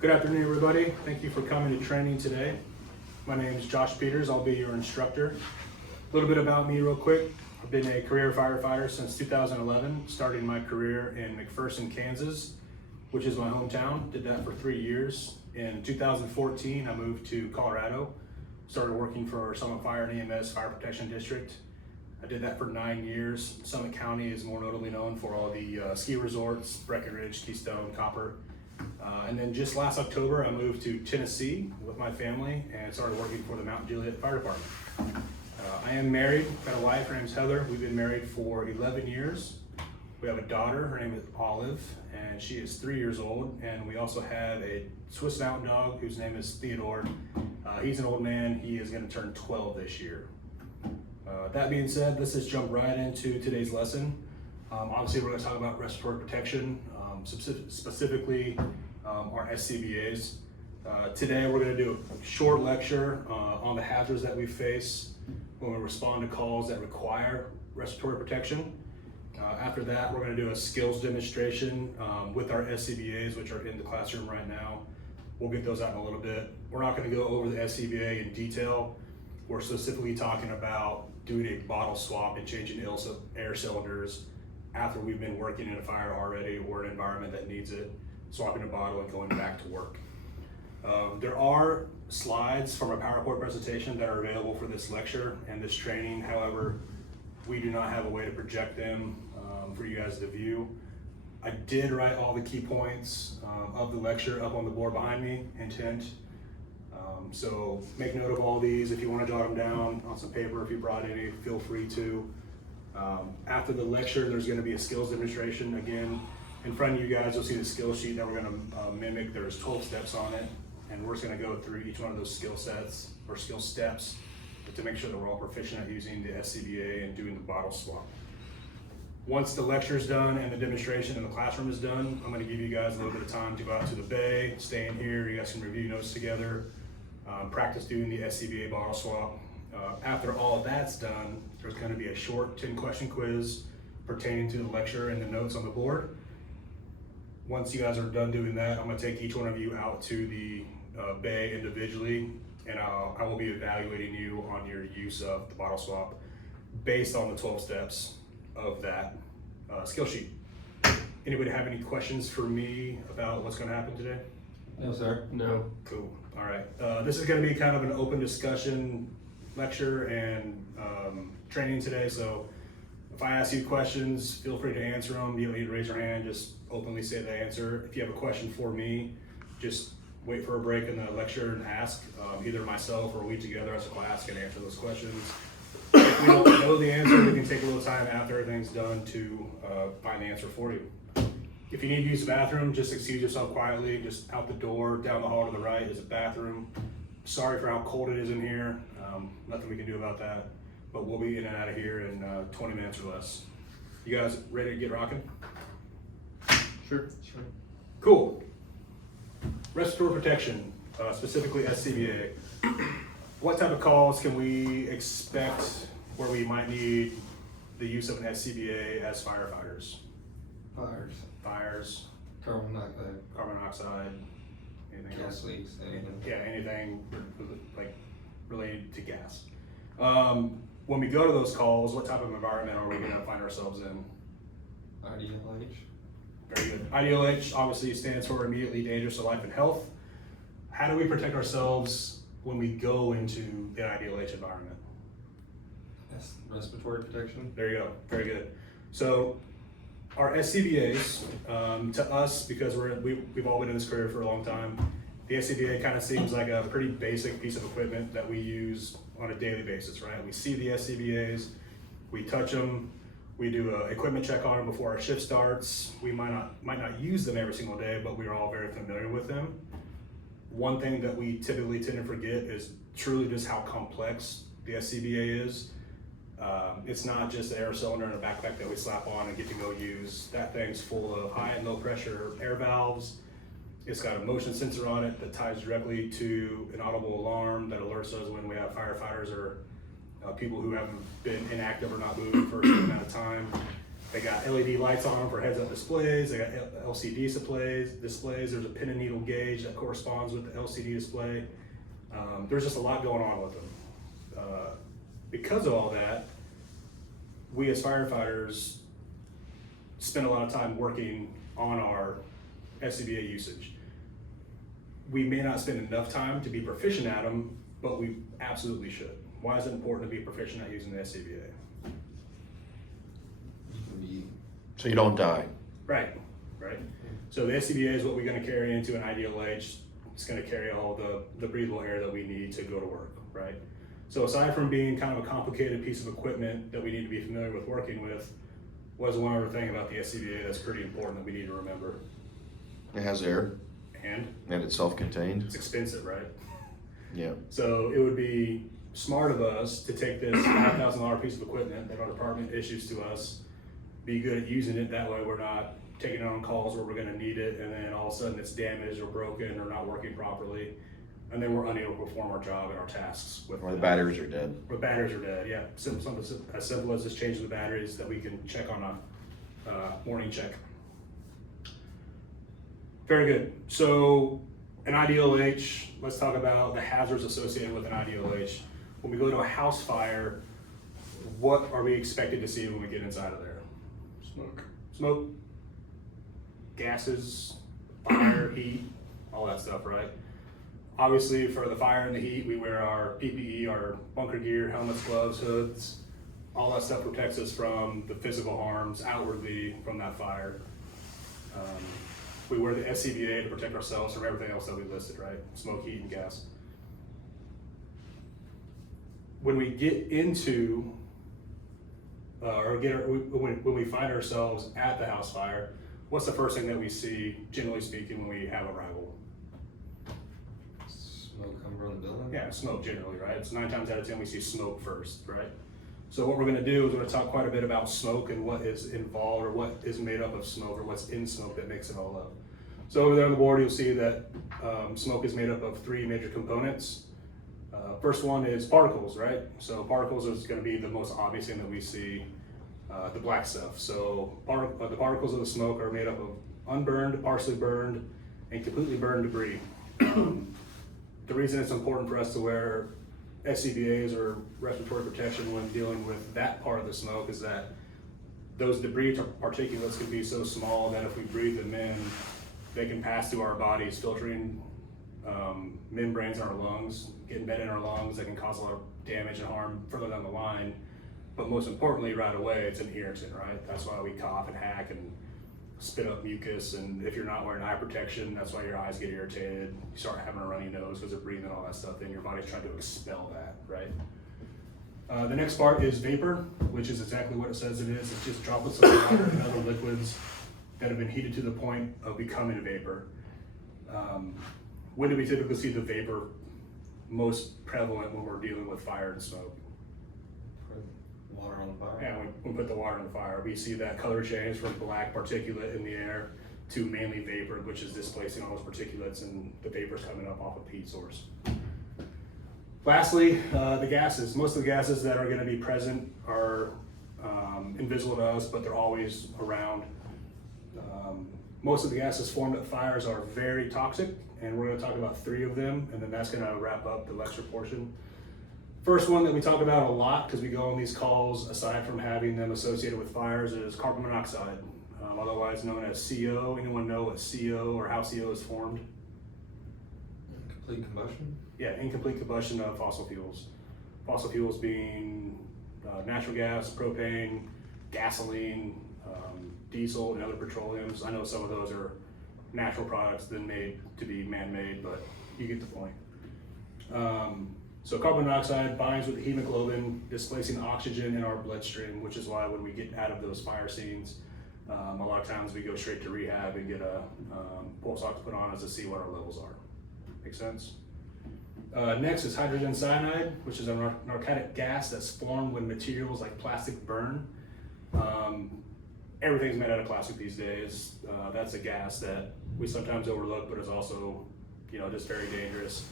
Good afternoon, everybody. Thank you for coming to training today. My name is Josh Peters. I'll be your instructor. A little bit about me real quick. I've been a career firefighter since 2011, starting my career in McPherson, Kansas, which is my hometown. Did that for 3 years. In 2014, I moved to Colorado, started working for Summit Fire and EMS Fire Protection District. I did that for 9 years. Summit County is more notably known for all the ski resorts, Breckenridge, Keystone, Copper. And then just last October, I moved to Tennessee with my family and started working for the Mount Juliet Fire Department. I am married, got a wife, her name's Heather. We've been married for 11 years. We have a daughter, her name is Olive, and she is 3 years old. And we also have a Swiss Mountain Dog whose name is Theodore. He's an old man, he is gonna turn 12 this year. That being said, let's just jump right into today's lesson. Obviously, we're going to talk about respiratory protection, specifically our SCBAs. Today, we're going to do a short lecture on the hazards that we face when we respond to calls that require respiratory protection. After that, we're going to do a skills demonstration with our SCBAs, which are in the classroom right now. We'll get those out in a little bit. We're not going to go over the SCBA in detail. We're specifically talking about doing a bottle swap and changing air cylinders after we've been working in a fire already or an environment that needs it, swapping a bottle and going back to work. There are slides from a PowerPoint presentation that are available for this lecture and this training. However, we do not have a way to project them for you guys to view. I did write all the key points of the lecture up on the board behind me, intent. So make note of all these. If you want to jot them down on some paper, if you brought any, feel free to. After the lecture, there's going to be a skills demonstration. Again, in front of you guys, you'll see the skill sheet that we're going to mimic. There's 12 steps on it, and we're just going to go through each one of those skill sets or skill steps to make sure that we're all proficient at using the SCBA and doing the bottle swap. Once the lecture is done and the demonstration in the classroom is done, I'm going to give you guys a little bit of time to go out to the bay, stay in here. You guys can review notes together, practice doing the SCBA bottle swap. After all of that's done, there's going to be a short 10-question quiz pertaining to the lecture and the notes on the board. Once you guys are done doing that, I'm going to take each one of you out to the bay individually, and I will be evaluating you on your use of the bottle swap based on the 12 steps of that skill sheet. Anybody have any questions for me about what's going to happen today? No, sir. No. Cool. All right. This is going to be kind of an open discussion lecture and training today. So if I ask you questions, feel free to answer them. You don't need to raise your hand. Just openly say the answer. If you have a question for me, just wait for a break in the lecture and ask. Either myself or we together as a class can answer those questions. If we don't know the answer, we can take a little time after everything's done to find the answer for you. If you need to use the bathroom, just excuse yourself quietly. Just out the door, down the hall to the right is a bathroom. Sorry for how cold it is in here. Nothing we can do about that. But we'll be in and out of here in 20 minutes or less. You guys ready to get rocking? Sure. Cool. Respiratory protection, specifically SCBA. What type of calls can we expect where we might need the use of an SCBA as firefighters? Fires. Carbon Monoxide. Anything gas else? leaks, anything. Yeah, anything like related to gas. When we go to those calls, what type of environment are we going to find ourselves in? IDLH. Very good. IDLH obviously stands for immediately dangerous to life and health. How do we protect ourselves when we go into the IDLH environment? That's respiratory protection. There you go. Very good. So our SCBAs, to us, because we've all been in this career for a long time, the SCBA kind of seems like a pretty basic piece of equipment that we use on a daily basis, right? We see the SCBAs, we touch them, we do an equipment check on them before our shift starts. We might not use them every single day, but we are all very familiar with them. One thing that we typically tend to forget is truly just how complex the SCBA is. It's not just an air cylinder and a backpack that we slap on and get to go use. That thing's full of high and low pressure air valves. It's got a motion sensor on it that ties directly to an audible alarm that alerts us when we have firefighters or people who haven't been inactive or not moving for a certain amount of time. They got LED lights on them for heads-up displays. They got LCD displays. There's a pin and needle gauge that corresponds with the LCD display. There's just a lot going on with them. Because of all that, we as firefighters spend a lot of time working on our SCBA usage. We may not spend enough time to be proficient at them, but we absolutely should. Why is it important to be proficient at using the SCBA? So you don't die. Right. So the SCBA is what we're gonna carry into an IDLH. It's gonna carry all the breathable air that we need to go to work, right? So aside from being kind of a complicated piece of equipment that we need to be familiar with working with, what's one other thing about the SCBA that's pretty important that we need to remember? It has air. And it's self-contained. it's expensive, right? Yeah. So it would be smart of us to take this $5,000 piece of equipment that our department issues to us, be good at using it. That way we're not taking it on calls where we're gonna need it and then all of a sudden it's damaged or broken or not working properly. And then we're unable to perform our job and our tasks with Or the batteries are dead. Or the batteries are dead, yeah. Something as simple as just changing the batteries that we can check on a morning check. Very good. So an IDLH, let's talk about the hazards associated with an IDLH. When we go to a house fire, what are we expected to see when we get inside of there? Smoke, gases, fire, heat, all that stuff, right? Obviously for the fire and the heat, we wear our PPE, our bunker gear, helmets, gloves, hoods, all that stuff protects us from the physical harms outwardly from that fire. We wear the SCBA to protect ourselves from everything else that we listed, right? Smoke, heat, and gas. When we get into, when we find ourselves at the house fire, what's the first thing that we see, generally speaking, when we have arrival? Smoke come from the building? Yeah, smoke generally, right? It's 9 times out of 10 we see smoke first, right? So what we're gonna do is we're gonna talk quite a bit about smoke and what is involved or what is made up of smoke or what's in smoke that makes it all up. So over there on the board, you'll see that smoke is made up of 3 major components. First one is particles, right? So particles is gonna be the most obvious thing that we see, the black stuff. So the particles of the smoke are made up of unburned, partially burned, and completely burned debris. The reason it's important for us to wear SCBAs or respiratory protection when dealing with that part of the smoke is that those debris particulates can be so small that if we breathe them in, they can pass through our bodies, filtering membranes in our lungs, get embedded in our lungs. That can cause a lot of damage and harm further down the line. But most importantly, right away, it's an irritant, right? That's why we cough and hack and spit up mucus, and if you're not wearing eye protection, that's why your eyes get irritated. You start having a runny nose because of breathing all that stuff in. Your body's trying to expel that, right? The next part is vapor, which is exactly what it says it is. It's just droplets of water and other liquids that have been heated to the point of becoming a vapor. When do we typically see the vapor most prevalent when we're dealing with fire and smoke? Water on the fire? Yeah, we put the water in the fire. We see that color change from black particulate in the air to mainly vapor, which is displacing all those particulates and the vapors coming up off a heat source. Lastly, the gases. Most of the gases that are going to be present are invisible to us, but they're always around. Most of the gases formed at fires are very toxic, and we're going to talk about 3 of them, and then that's going to wrap up the lecture portion. First one that we talk about a lot because we go on these calls, aside from having them associated with fires, is carbon monoxide, otherwise known as CO. Anyone know what CO or how CO is formed? Incomplete combustion? Yeah, incomplete combustion of fossil fuels. Fossil fuels being natural gas, propane, gasoline, diesel, and other petroleums. I know some of those are natural products then made to be man-made, but you get the point. So carbon monoxide binds with the hemoglobin, displacing oxygen in our bloodstream, which is why when we get out of those fire scenes, a lot of times we go straight to rehab and get a pulse ox put on us to see what our levels are. Make sense? Next is hydrogen cyanide, which is a narcotic gas that's formed when materials like plastic burn. Everything's made out of plastic these days. That's a gas that we sometimes overlook, but is also, just very dangerous.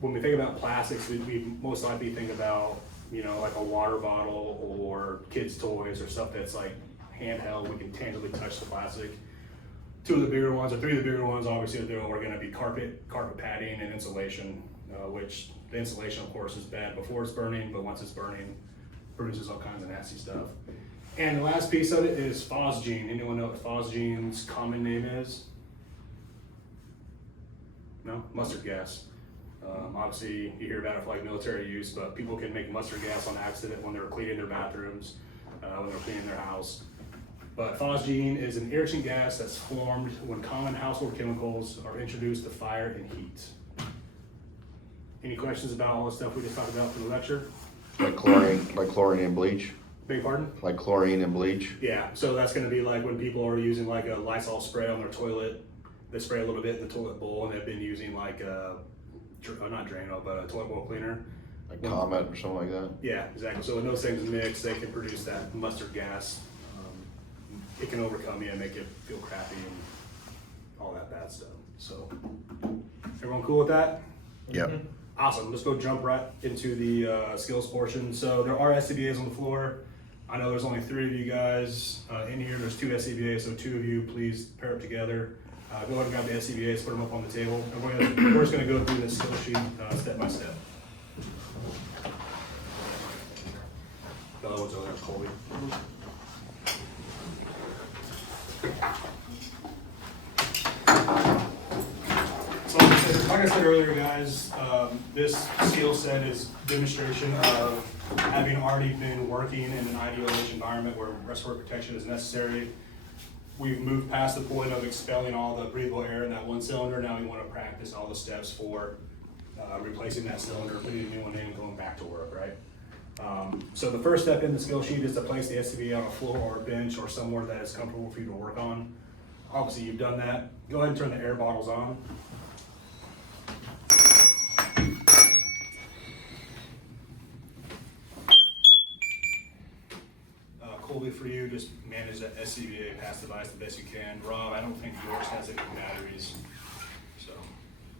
When we think about plastics, we most likely think about, like a water bottle or kids' toys or stuff that's like handheld. We can tangibly touch the plastic. Two of the bigger ones, or three of the bigger ones, obviously are going to be carpet padding and insulation, which the insulation, of course, is bad before it's burning, but once it's burning, produces all kinds of nasty stuff. And the last piece of it is phosgene. Anyone know what phosgene's common name is? No? Mustard gas. Obviously, you hear about it for like military use, but people can make mustard gas on accident when they're cleaning their bathrooms, when they're cleaning their house. But phosgene is an irritant gas that's formed when common household chemicals are introduced to fire and heat. Any questions about all the stuff we just talked about for the lecture? Like chlorine and bleach. Beg your pardon? Like chlorine and bleach. Yeah, so that's gonna be like when people are using like a Lysol spray on their toilet. They spray a little bit in the toilet bowl, and they've been using like not Drano, but a toilet bowl cleaner. Like Comet or something like that. Yeah, exactly. So when those things mix, they can produce that mustard gas. It can overcome you and make you feel crappy and all that bad stuff. So, everyone cool with that? Yep. Awesome. Let's go jump right into the skills portion. So there are SCBAs on the floor. I know there's only 3 of you guys in here. There's 2 SCBAs, so 2 of you, please pair up together. Go ahead and grab the SCBAs, put them up on the table. And we're just going to go through this skill sheet step by step. The other one's over there, Colby. So like I said earlier, guys, this skill set is demonstration of having already been working in an ideal-ish environment where respiratory protection is necessary. We've moved past the point of expelling all the breathable air in that one cylinder. Now we want to practice all the steps for replacing that cylinder, putting a new one in, and going back to work, right? So the first step in the skill sheet is to place the SCBA on a floor or a bench or somewhere that is comfortable for you to work on. Obviously you've done that. Go ahead and turn the air bottles on. Colby, for you, just manage that SCBA pass device the best you can. Rob, I don't think yours has any batteries, so,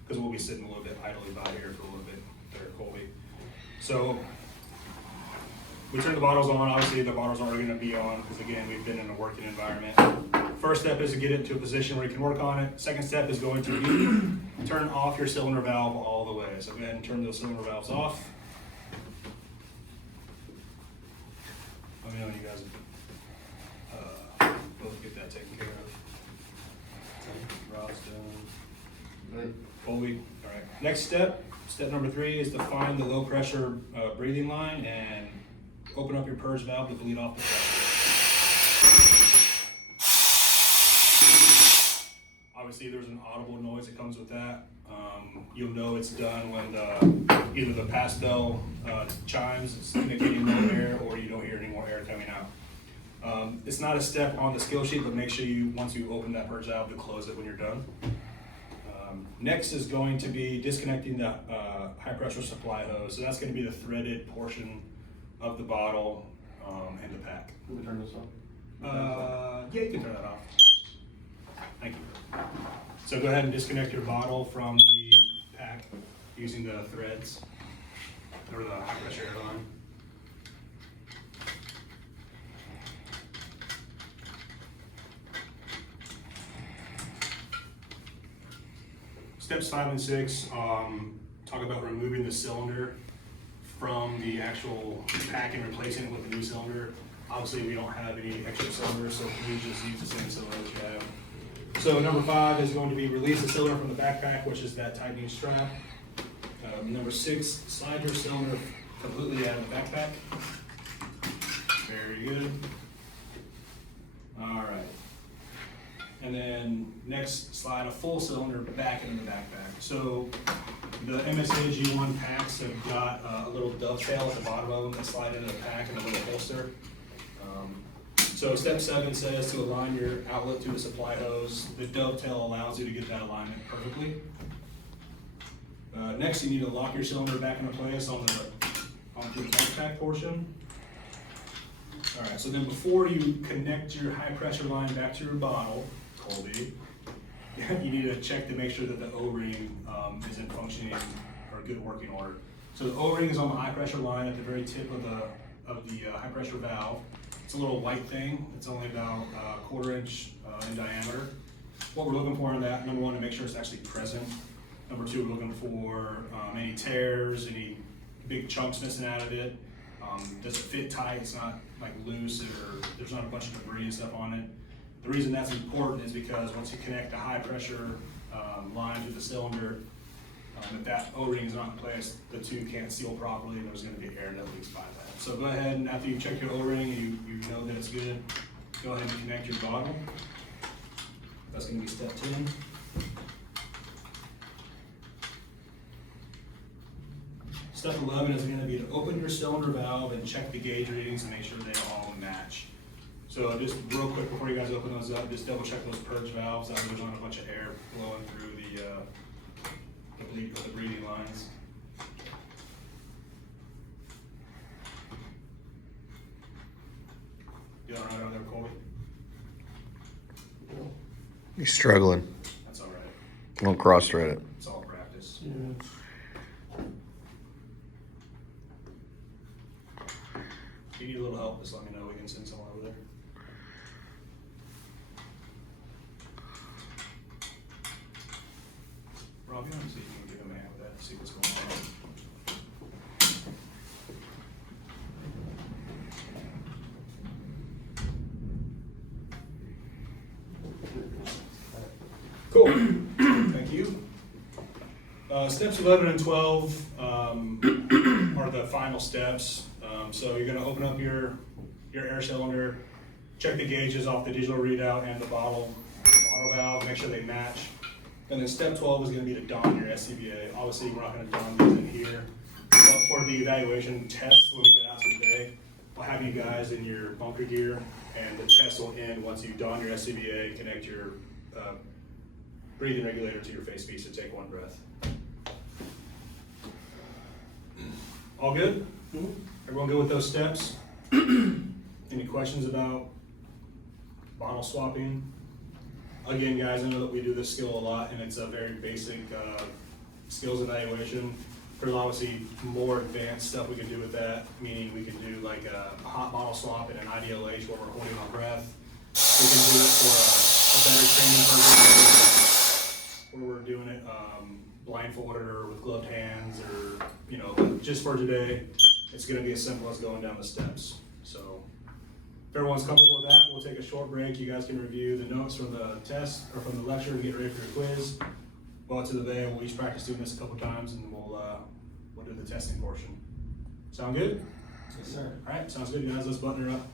because we'll be sitting a little bit idly by here for a little bit there, Colby. So, we turn the bottles on. Obviously the bottles aren't going to be on because again, we've been in a working environment. First step is to get it into a position where you can work on it. Second step is going to be turn off your cylinder valve all the way. So go ahead and turn those cylinder valves off. Let me know when you guys both get that taken care of. Rob's done. Colby. All right. Next step, step number 3 is to find the low pressure breathing line and open up your purge valve to bleed off the pressure. Obviously, there's an audible noise that comes with that. You'll know it's done when either the pass bell chimes, it's indicating no air, or you don't hear any more air coming out. It's not a step on the skill sheet, but make sure you, once you open that purge valve, to close it when you're done. Next is going to be disconnecting the high pressure supply hose. So that's going to be the threaded portion of the bottle and the pack. Can we turn this off? Yeah, you can turn that off. Thank you. So go ahead and disconnect your bottle from the pack using the threads or the high pressure air line. Steps 5 and 6 talk about removing the cylinder from the actual pack and replacing it with a new cylinder. Obviously, we don't have any extra cylinders, so we just use the same cylinder we have. So number 5 is going to be release the cylinder from the backpack, which is that tightening strap. Number 6, slide your cylinder completely out of the backpack. Very good. All right. And then next, slide a full cylinder back into the backpack. So the MSA G1 packs have got a little dovetail at the bottom of them that slide into the pack and a little holster. So step 7 says to align your outlet to the supply hose. The dovetail allows you to get that alignment perfectly. Next, you need to lock your cylinder back into place onto the backpack portion. All right, so then before you connect your high pressure line back to your bottle, Colby, you need to check to make sure that the O-ring is in functioning or good working order. So the O-ring is on the high pressure line at the very tip of the high pressure valve. It's a little white thing. It's only about a 1/4 inch in diameter. What we're looking for in that, number one, to make sure it's actually present. Number two, we're looking for any tears, any big chunks missing out of it. Does it fit tight? It's not like loose, or there's not a bunch of debris and stuff on it. The reason that's important is because once you connect the high pressure line to the cylinder, if that O-ring is not in place, the tube can't seal properly, and there's going to be air that leaks by that. So go ahead, and after you check your O-ring, you know that it's good, go ahead and connect your bottle. That's going to be step 10. Step 11 is going to be to open your cylinder valve and check the gauge readings and make sure they all match. So just real quick before you guys open those up, just double check those purge valves. That way there's not a bunch of air flowing through the breathing lines. You all right over there, Colby? He's struggling. That's all right. Don't cross-thread it. It's all practice. Yeah. If you need a little help, just let me know. We can send someone over there. Rob, you want to see if you can give him a hand with that, see what's going on. Cool. Thank you. Steps 11 and 12 are the final steps. So you're going to open up your air cylinder, check the gauges off the digital readout and the bottle valve, make sure they match. And then step 12 is going to be to don your SCBA. Obviously, we're not going to don these in here. But for the evaluation test, when we get out today, we'll have you guys in your bunker gear, and the test will end once you don your SCBA, connect your breathing regulator to your face piece, and take one breath. All good? Everyone good with those steps? Any questions about bottle swapping? Again, guys, I know that we do this skill a lot, and it's a very basic skills evaluation. There's obviously more advanced stuff we can do with that, meaning we can do like a hot bottle swap in an IDLH where we're holding our breath. We can do it for a better training purpose, where we're doing it blindfolded or with gloved hands, or, you know, but just for today, it's going to be as simple as going down the steps. So if everyone's comfortable with that, we'll take a short break. You guys can review the notes from the test or from the lecture and get ready for your quiz. Go out to the bay. We'll each practice doing this a couple times, and we'll do the testing portion. Sound good? Yes, sir. All right, sounds good, guys. Let's button her up.